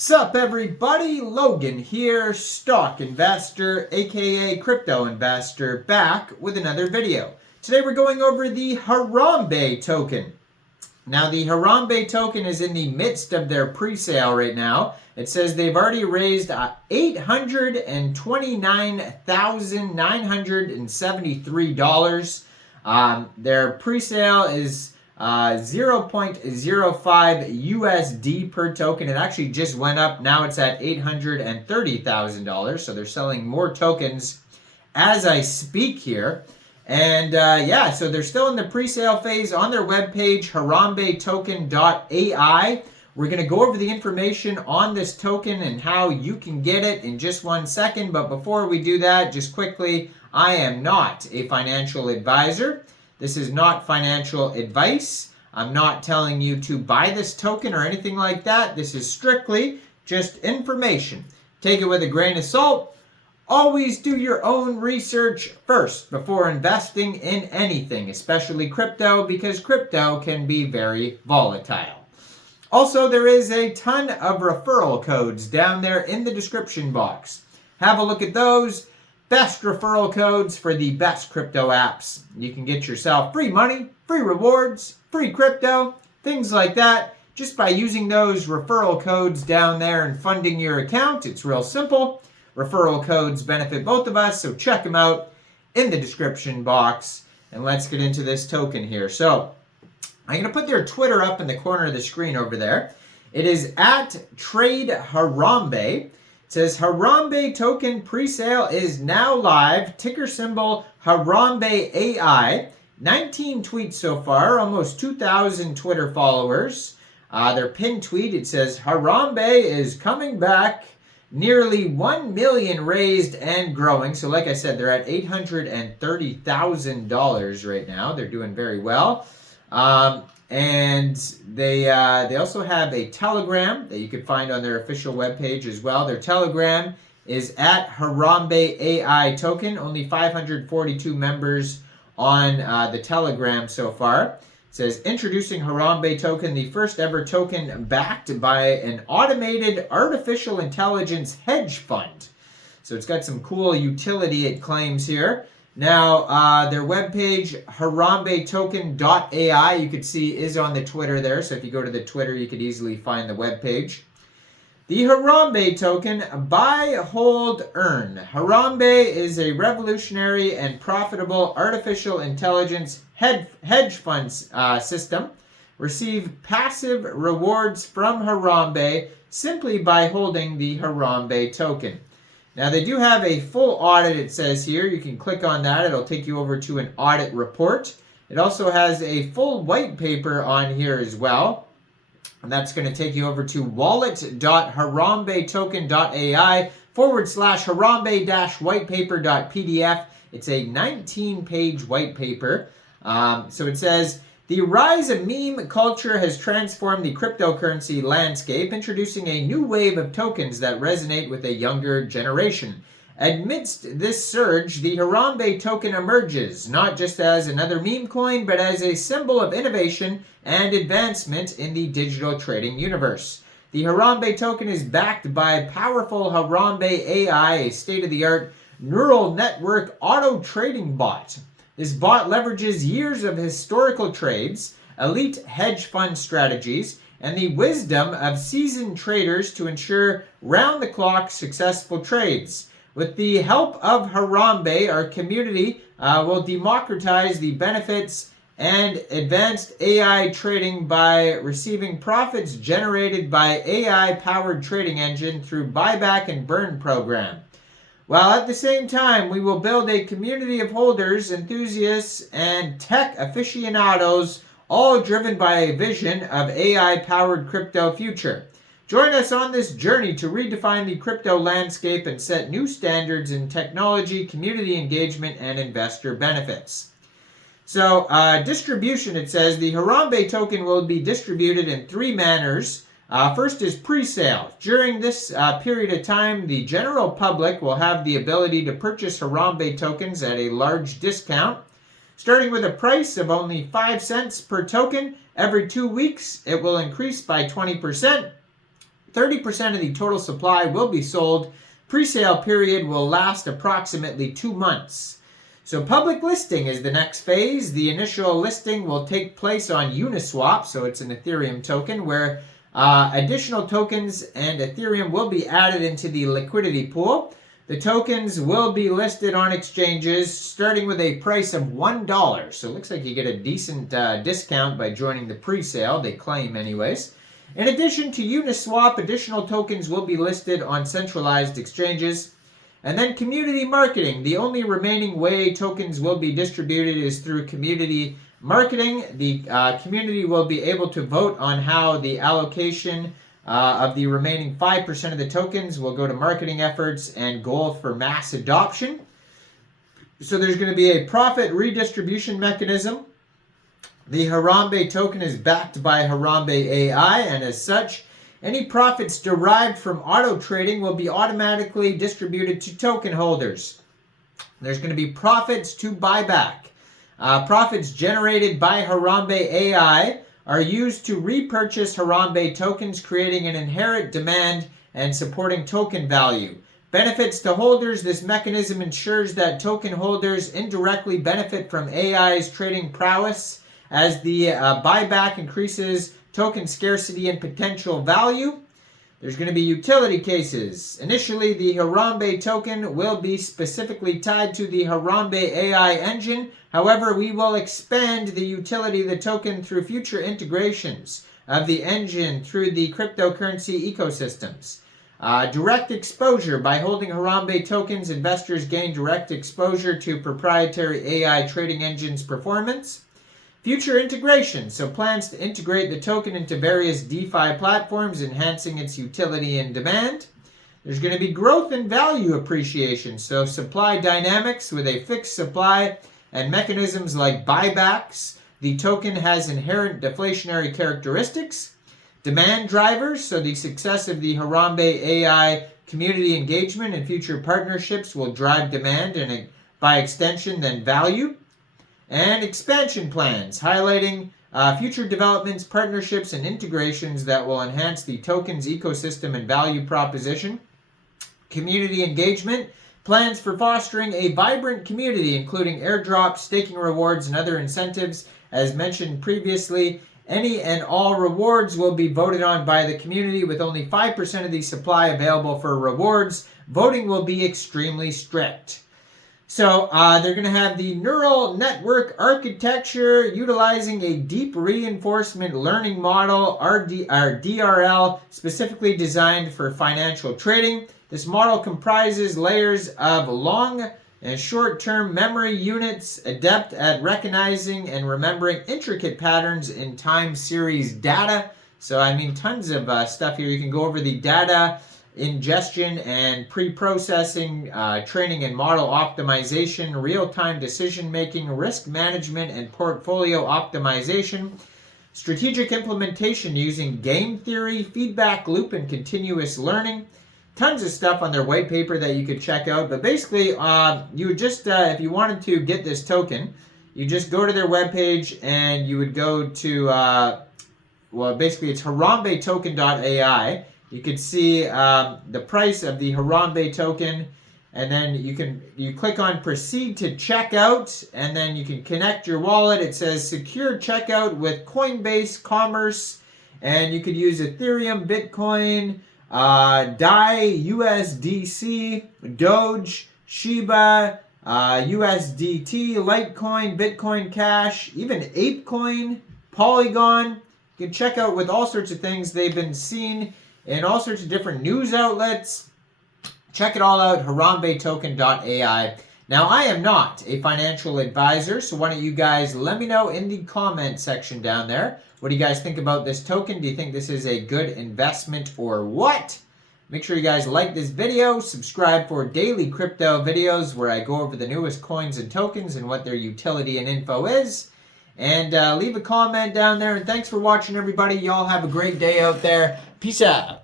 Sup everybody, Logan here, stock investor aka crypto investor, back with another video. Today we're going over the HarambeAI token. Now the HarambeAI token is in the midst of their pre-sale right now. It says they've already raised $829,973. Their pre-sale is 0.05 USD per token. It actually just went up. Now it's at $830,000. So they're selling more tokens as I speak here. And yeah, so they're still in the pre-sale phase on their webpage, HarambeToken.ai. We're going to go over the information on this token and how you can get it in just 1 second. But before we do that, just quickly, I am not a financial advisor. This is not financial advice. I'm not telling you to buy this token or anything like that. This is strictly just information. Take it with a grain of salt. Always do your own research first before investing in anything, especially crypto, because crypto can be very volatile. Also, there is a ton of referral codes down there in the description box. Have a look at those. Best referral codes for the best crypto apps. You can get yourself free money, free rewards, free crypto, things like that, just by using those referral codes down there and funding your account. It's real simple. Referral codes benefit both of us, so check them out in the description box. And let's get into this token here. So I'm going to put their Twitter up in the corner of the screen over there. It is at Trade Harambe. It says Harambe token pre-sale is now live. Ticker symbol HarambeAI. 19 tweets so far, almost 2,000 Twitter followers. Their pinned tweet, it says Harambe is coming back. Nearly 1 million raised and growing. So like I said, they're at $830,000 right now. They're doing very well. And they also have a Telegram that you can find on their official webpage as well. Their Telegram is at HarambeAI token. Only 542 members on the Telegram so far. It says, introducing Harambe token, the first ever token backed by an automated artificial intelligence hedge fund. So it's got some cool utility, it claims here. Now, their webpage, HarambeToken.ai, you could see is on the Twitter there. So if you go to the Twitter, you could easily find the webpage. The Harambe token, buy, hold, earn. Harambe is a revolutionary and profitable artificial intelligence hedge fund system. Receive passive rewards from Harambe simply by holding the Harambe token. Now they do have a full audit, it says here. You can click on that. It'll take you over to an audit report. It also has a full white paper on here as well. And that's going to take you over to wallet.harambetoken.ai/harambe-whitepaper.pdf. It's a 19-page white paper. So it says, the rise of meme culture has transformed the cryptocurrency landscape, introducing a new wave of tokens that resonate with a younger generation. Amidst this surge, the Harambe token emerges, not just as another meme coin, but as a symbol of innovation and advancement in the digital trading universe. The Harambe token is backed by powerful HarambeAI, a state-of-the-art neural network auto trading bot. This bot leverages years of historical trades, elite hedge fund strategies, and the wisdom of seasoned traders to ensure round-the-clock successful trades. With the help of Harambe, our community will democratize the benefits and advanced AI trading by receiving profits generated by AI-powered trading engine through buyback and burn program. While at the same time, we will build a community of holders, enthusiasts, and tech aficionados, all driven by a vision of AI-powered crypto future. Join us on this journey to redefine the crypto landscape and set new standards in technology, community engagement, and investor benefits. So, distribution, it says, the Harambe token will be distributed in 3 manners. First is pre-sale. During this period of time, the general public will have the ability to purchase Harambe tokens at a large discount. Starting with a price of only 5 cents per token, every 2 weeks, it will increase by 20%. 30% of the total supply will be sold. Pre-sale period will last approximately 2 months. So public listing is the next phase. The initial listing will take place on Uniswap, so it's an Ethereum token, where additional tokens and Ethereum will be added into the liquidity pool. The tokens will be listed on exchanges starting with a price of $1. So it looks like you get a decent discount by joining the pre-sale, they claim anyways. In addition to Uniswap, additional tokens will be listed on centralized exchanges. And then community marketing. The only remaining way tokens will be distributed is through community marketing. The community will be able to vote on how the allocation of the remaining 5% of the tokens will go to marketing efforts and goal for mass adoption. So there's going to be a profit redistribution mechanism. The Harambe token is backed by HarambeAI, and as such, any profits derived from auto trading will be automatically distributed to token holders. There's going to be profits to buyback. Profits generated by HarambeAI are used to repurchase Harambe tokens, creating an inherent demand and supporting token value. Benefits to holders. This mechanism ensures that token holders indirectly benefit from AI's trading prowess as the buyback increases token scarcity and potential value. There's going to be utility cases. Initially, the Harambe token will be specifically tied to the HarambeAI engine. However, we will expand the utility of the token through future integrations of the engine through the cryptocurrency ecosystems. Direct exposure. By holding Harambe tokens, investors gain direct exposure to proprietary AI trading engines' performance. Future integration. So plans to integrate the token into various DeFi platforms, enhancing its utility and demand. There's going to be growth and value appreciation. So supply dynamics with a fixed supply and mechanisms like buybacks. The token has inherent deflationary characteristics. Demand drivers. So the success of the HarambeAI community engagement and future partnerships will drive demand and by extension then value. And expansion plans, highlighting future developments, partnerships, and integrations that will enhance the token's ecosystem and value proposition. Community engagement, plans for fostering a vibrant community, including airdrops, staking rewards, and other incentives. As mentioned previously, any and all rewards will be voted on by the community, with only 5% of the supply available for rewards. Voting will be extremely strict. So they're going to have the neural network architecture utilizing a deep reinforcement learning model, DRL, specifically designed for financial trading. This model comprises layers of long and short-term memory units, adept at recognizing and remembering intricate patterns in time series data. So, I mean, tons of stuff here. You can go over the data ingestion and pre-processing, training and model optimization, real-time decision-making, risk management, and portfolio optimization. Strategic implementation using game theory, feedback loop, and continuous learning. Tons of stuff on their white paper that you could check out. But basically, you would just, if you wanted to get this token, you just go to their webpage and you would go to, well, basically it's HarambeToken.ai. You could see the price of the Harambe token, and then you click on proceed to checkout, and then you can connect your wallet. It says secure checkout with Coinbase Commerce, and you could use Ethereum, Bitcoin, DAI, USDC, Doge, Shiba, USDT, Litecoin, Bitcoin Cash, even ApeCoin, Polygon. You can check out with all sorts of things. They've been seen in all sorts of different news outlets. Check it all out, HarambeToken.ai. Now, I am not a financial advisor, so why don't you guys let me know in the comment section down there. What do you guys think about this token? Do you think this is a good investment or what? Make sure you guys like this video, subscribe for daily crypto videos where I go over the newest coins and tokens and what their utility and info is. And leave a comment down there. And thanks for watching, everybody. Y'all have a great day out there. Peace out.